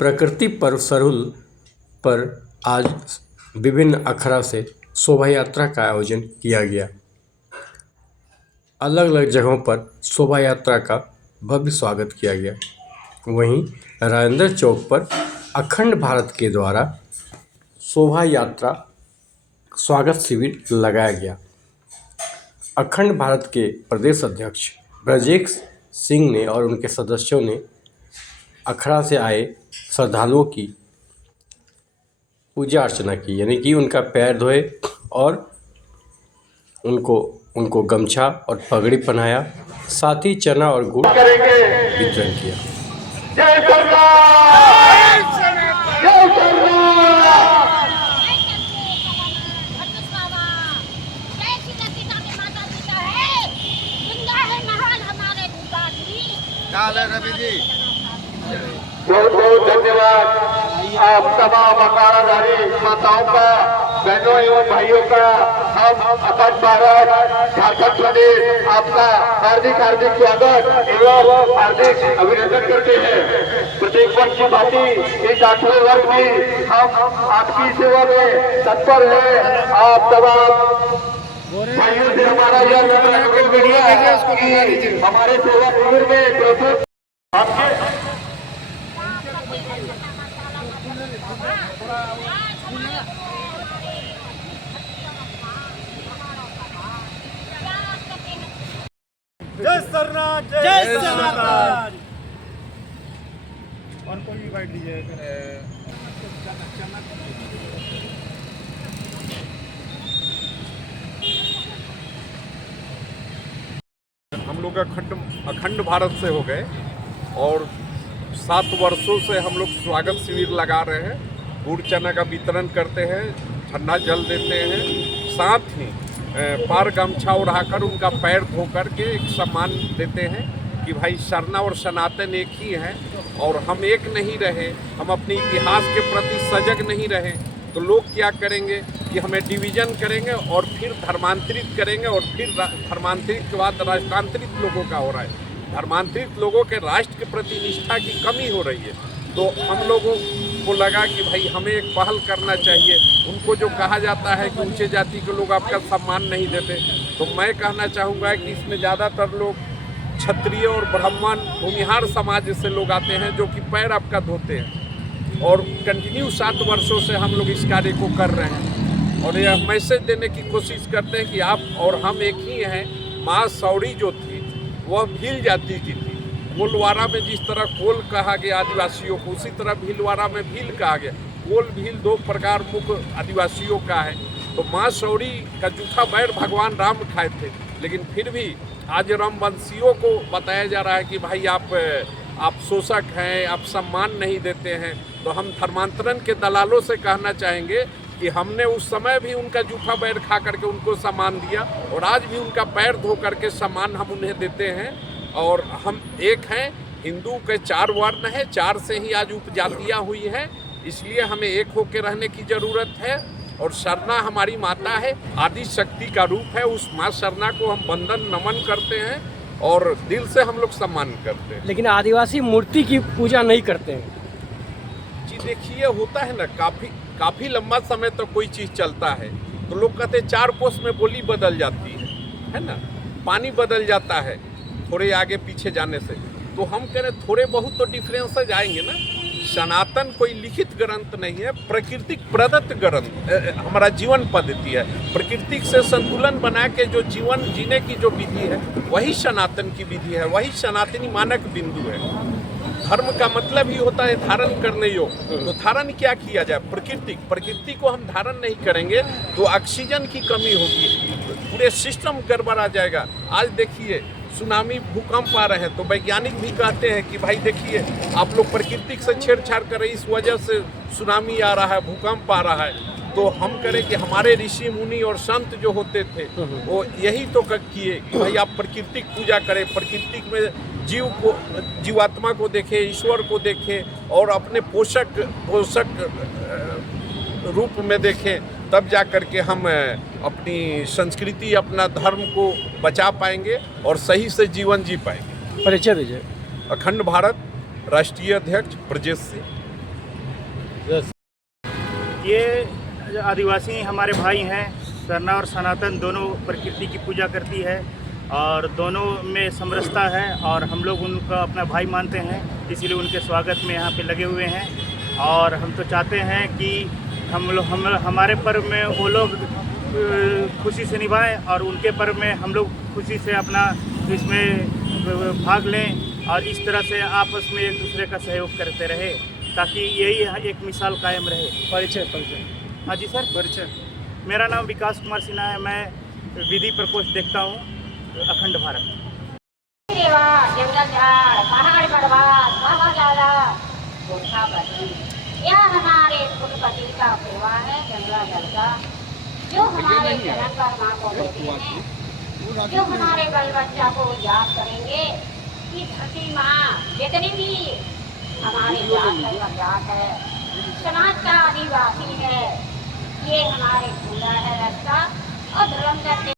प्रकृति पर्व सरुल पर आज विभिन्न अखड़ा से शोभा यात्रा का आयोजन किया गया। अलग अलग जगहों पर शोभा यात्रा का भव्य स्वागत किया गया। वहीं राजेंद्र चौक पर अखंड भारत के द्वारा शोभा यात्रा स्वागत शिविर लगाया गया। अखंड भारत के प्रदेश अध्यक्ष ब्रजेश सिंह ने और उनके सदस्यों ने अखड़ा से आए श्रद्धालुओं की पूजा अर्चना की, यानी कि उनका पैर धोए और उनको गमछा और पगड़ी पहनाया, साथ ही चना और गुड़ वितरण किया। जय सरकार, जय सरकार। रवि जी बहुत बहुत धन्यवाद आप तमाम अखाड़ाधारी माताओं का, बहनों एवं भाइयों का। हम अखंड भारत झारखंड प्रदेश आपका हार्दिक हार्दिक स्वागत एवं हार्दिक अभिनंदन करते हैं। प्रत्येक वर्ष की भांति इस 8वें वर्ष में हम आपकी सेवा में तत्पर हैं। आप तमाम भाइयों से हमारा यह मीडिया है कि हमारे सेवा शिविर में प्रस्तुत आपके जय सरनाथ, जय सरनाथ। और कोई भी बाइट दीजिए। हम लोग अखंड भारत से हो गए और 7 वर्षों से हम लोग स्वागत शिविर लगा रहे हैं। गुड़ चना का वितरण करते हैं, ठंडा जल देते हैं, साथ ही पार गमछा उड़ाकर उनका पैर धो कर के एक सम्मान देते हैं कि भाई सरना और सनातन एक ही हैं और हम एक नहीं रहे, हम अपने इतिहास के प्रति सजग नहीं रहे तो लोग क्या करेंगे कि हमें डिवीज़न करेंगे और फिर धर्मांतरित करेंगे और फिर धर्मांतरित के बाद राष्ट्रांतरित लोगों का हो रहा है। धर्मांतरित लोगों के राष्ट्र के प्रति निष्ठा की कमी हो रही है। तो हम लोगों को लगा कि भाई हमें एक पहल करना चाहिए। उनको जो कहा जाता है कि ऊंचे जाति के लोग आपका सम्मान नहीं देते, तो मैं कहना चाहूँगा कि इसमें ज़्यादातर लोग क्षत्रिय और ब्राह्मण भूमिहार समाज से लोग आते हैं जो कि पैर आपका धोते हैं और कंटिन्यू 7 वर्षों से हम लोग इस कार्य को कर रहे हैं और यह मैसेज देने की कोशिश करते हैं कि आप और हम एक ही हैं। माँ सौड़ी जो थी वह भील जाति की थी। कोलवाड़ा में जिस तरह कोल कहा गया आदिवासियों को, उसी तरह भीलवाड़ा में भील कहा गया। कोल भील 2 प्रकार मुख्य आदिवासियों का है। तो माँ सौड़ी का जूठा बैर भगवान राम खाए थे, लेकिन फिर भी आज रामवंशियों को बताया जा रहा है कि भाई आप शोषक हैं, आप सम्मान नहीं देते हैं। तो हम धर्मांतरण के दलालों से कहना चाहेंगे कि हमने उस समय भी उनका जूठा बैर खा करके उनको सम्मान दिया और आज भी उनका पैर धो करके सम्मान हम उन्हें देते हैं। और हम एक हैं, हिंदू के 4 वर्ण हैं, 4 से ही आज उपजातियाँ हुई हैं, इसलिए हमें एक होकर रहने की ज़रूरत है। और सरना हमारी माता है, आदि शक्ति का रूप है। उस माँ सरना को हम वंदन नमन करते हैं और दिल से हम लोग सम्मान करते हैं। लेकिन आदिवासी मूर्ति की पूजा नहीं करते हैं जी। देखिए होता है ना, काफ़ी लंबा समय तक कोई चीज़ चलता है तो लोग कहते हैं 4 कोस में बोली बदल जाती है ना, पानी बदल जाता है थोड़े आगे पीछे जाने से। तो हम कह रहे थोड़े बहुत तो डिफरेंसेज आएंगे ना। सनातन कोई लिखित ग्रंथ नहीं है, प्राकृतिक प्रदत्त ग्रंथ हमारा जीवन पद्धति है। प्रकृति से संतुलन बना के जो जीवन जीने की जो विधि है वही सनातन की विधि है, वही सनातनी मानक बिंदु है। धर्म का मतलब ही होता है धारण करने योग। तो धारण क्या किया जाए? प्रकृति को हम धारण नहीं करेंगे तो ऑक्सीजन की कमी होगी, पूरे सिस्टम गड़बड़ा जाएगा। आज देखिए सुनामी, भूकंप आ रहे हैं तो वैज्ञानिक भी कहते हैं कि भाई देखिए आप लोग प्रकृति से छेड़छाड़ कर रहे, इस वजह से सुनामी आ रहा है, भूकंप आ रहा है। तो हम करें कि हमारे ऋषि मुनि और संत जो होते थे वो यही तो किए कि भाई आप प्रकृति पूजा करें, प्रकृति में जीवात्मा को देखें, ईश्वर को देखें और अपने पोषक रूप में देखें, तब जा कर के हम अपनी संस्कृति, अपना धर्म को बचा पाएंगे और सही से जीवन जी पाएंगे। परिचय दीजिए। अखंड भारत राष्ट्रीय अध्यक्ष ब्रजेश सिंह। ये आदिवासी हमारे भाई हैं। सरना और सनातन दोनों प्रकृति की पूजा करती है और दोनों में समरसता है और हम लोग उनका अपना भाई मानते हैं, इसीलिए उनके स्वागत में यहाँ पे लगे हुए हैं। और हम तो चाहते हैं कि हमारे पर्व में वो लोग खुशी से निभाएं और उनके पर्व में हम लोग खुशी से अपना इसमें भाग लें और इस तरह से आपस में एक दूसरे का सहयोग करते रहे, ताकि यही एक मिसाल कायम रहे। परिचय। हाँ जी सर, परिचय। मेरा नाम विकास कुमार सिन्हा है। मैं विधि प्रकोष्ठ देखता हूँ अखंड भारत। जंगल झाड़, पहाड़ पर्वत, बाबा लाला, गोरखा बनी, यह हमारे कुलपति का सेवा है। गंगा जल का जो हमारे चरण पर माँ को देते हैं, जो हमारे बल बच्चा को याद करेंगे कि धरती माँ जितनी भी हमारे जात है, समाज का आदिवासी है, ये हमारे पूरा है।